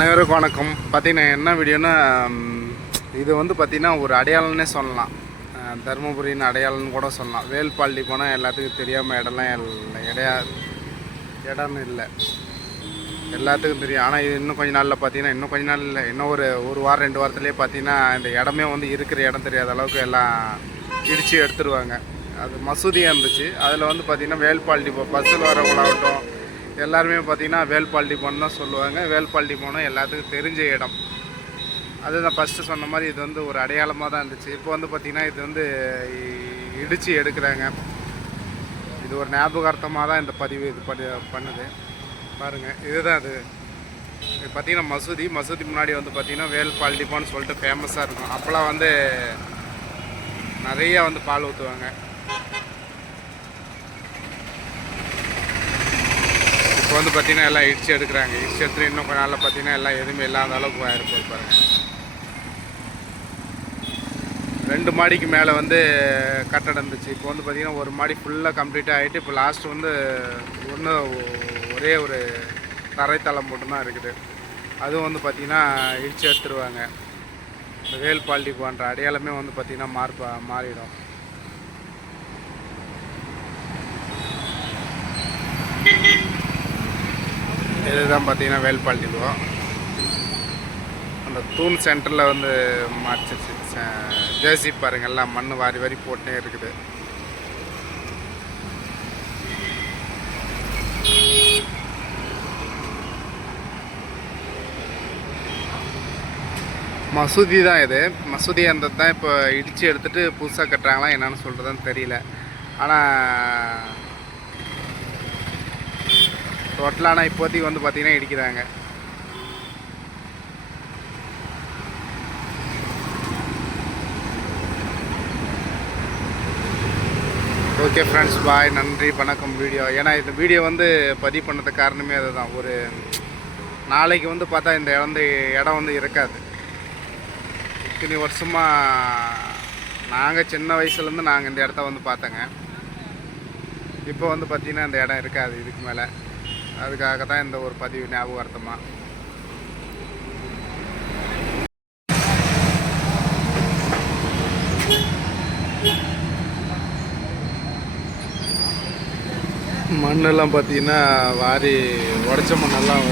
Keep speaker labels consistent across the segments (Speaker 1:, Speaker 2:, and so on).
Speaker 1: அனைவருக்கும் வணக்கம். பார்த்தீங்கன்னா என்ன வீடியோன்னா இது வந்து பார்த்திங்கன்னா ஒரு அடையாளம்னே சொல்லலாம். தருமபுரியின் அடையாளம்னு கூட சொல்லலாம். வேல்பாள்ளி போனால் எல்லாத்துக்கும் தெரியாமல் இடம்லாம் இல்ல- இடையா இடம்னு இல்லை. எல்லாத்துக்கும் தெரியும். ஆனால் இது இன்னும் கொஞ்ச நாளில் பார்த்தீங்கன்னா இன்னும் கொஞ்ச நாள் இல்லை. இன்னும் ஒரு ஒரு வாரம் ரெண்டு வாரத்துலேயே பார்த்தீங்கன்னா இந்த இடமே வந்து இருக்கிற இடம் தெரியாத அளவுக்கு எல்லாம் இடித்து எடுத்துருவாங்க. அது மசூதியாக இருந்துச்சு. அதில் வந்து பார்த்திங்கன்னா வேல்பாள்ளி இப்போ பஸ்ஸில் வரவங்களாகட்டும் எல்லாருமே பார்த்திங்கன்னா வேல்பால்டி போன்னு தான் சொல்லுவாங்க. வேல்பால்டி போனால் எல்லாத்துக்கும் தெரிஞ்ச இடம். அதுதான் ஃபஸ்ட்டு சொன்ன மாதிரி இது வந்து ஒரு அடையாளமாக தான் இருந்துச்சு. இப்போ வந்து பார்த்திங்கன்னா இது வந்து இடித்து எடுக்கிறாங்க. இது ஒரு ஞாபகார்த்தமாக தான் இந்த பதிவு இது பண்ணி பண்ணுது. பாருங்கள் இதுதான் அது. இது பார்த்தீங்கன்னா மசூதி. மசூதி முன்னாடி வந்து பார்த்திங்கன்னா வேல் பால்டிப்பான்னு சொல்லிட்டு ஃபேமஸாக இருக்கும். அப்போல்லாம் வந்து நிறையா வந்து பால் ஊற்றுவாங்க இப்போ வந்து பார்த்தீங்கன்னா எல்லாம் இடிச்சு எடுக்கிறாங்க. இடிச்சு எடுத்து இன்னும் கொஞ்ச நாளில் பார்த்தீங்கன்னா எல்லாம் எதுவுமே இல்லாத அளவுக்கு ஆயிருப்போம் பாருங்க. ரெண்டு மாடிக்கு மேலே வந்து கட்டடம் இருந்துச்சு. இப்போ வந்து பார்த்திங்கன்னா ஒரு மாடி ஃபுல்லாக கம்ப்ளீட்டாக ஆகிட்டு இப்போ லாஸ்ட் வந்து ஒன்று ஒரே ஒரு தரைத்தளம் மட்டும்தான் இருக்குது. அதுவும் வந்து பார்த்திங்கன்னா இடிச்சு எடுத்துருவாங்க. இந்த வேல்பால்டி போன்ற அடையாளமே வந்து பார்த்திங்கன்னா மார்பா மாறிடும். இதுதான் பார்த்தீங்கன்னா வேல்பால்டிக்குவோம் அந்த தூண் சென்டரில் வந்து மாற்றிச்சு ஜேசி பாருங்கள் எல்லாம் மண் வாரி வாரி போட்டே இருக்குது. மசூதி தான் இது. மசூதி அந்த தான் இப்போ இடித்து எடுத்துகிட்டு புதுசாக கட்டுறாங்களா என்னென்னு சொல்கிறதுன்னு தெரியல. ஆனால் டோட்டலான இப்போதைக்கு வந்து பார்த்தீங்கன்னா இடிக்கிறாங்க. ஓகே ஃப்ரெண்ட்ஸ் பாய் நன்றி வணக்கம். வீடியோ ஏன்னா இந்த வீடியோ வந்து பதிவு பண்ணதுக்கு காரணமே அதுதான். ஒரு நாளைக்கு வந்து பார்த்தா இந்த இடம் வந்து இடம் வந்து இருக்காது. இத்தனை வருஷமாக நாங்கள் சின்ன வயசுலேருந்து நாங்கள் இந்த இடத்த வந்து பார்த்தோங்க. இப்போ வந்து பார்த்திங்கன்னா இந்த இடம் இருக்காது இதுக்கு மேலே. அதுக்காக தான் இந்த ஒரு பதிவு ஞாபகார்த்தமாக மண்ணெல்லாம் பார்த்தீங்கன்னா வாரி உடச்ச மண்ணெல்லாம்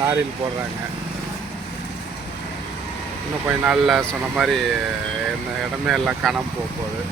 Speaker 1: லாரியில் போடுறாங்க. இன்னும் கொஞ்ச நாளில் சொன்ன மாதிரி இந்த இடமே எல்லாம் காணாமல் போக போகுது.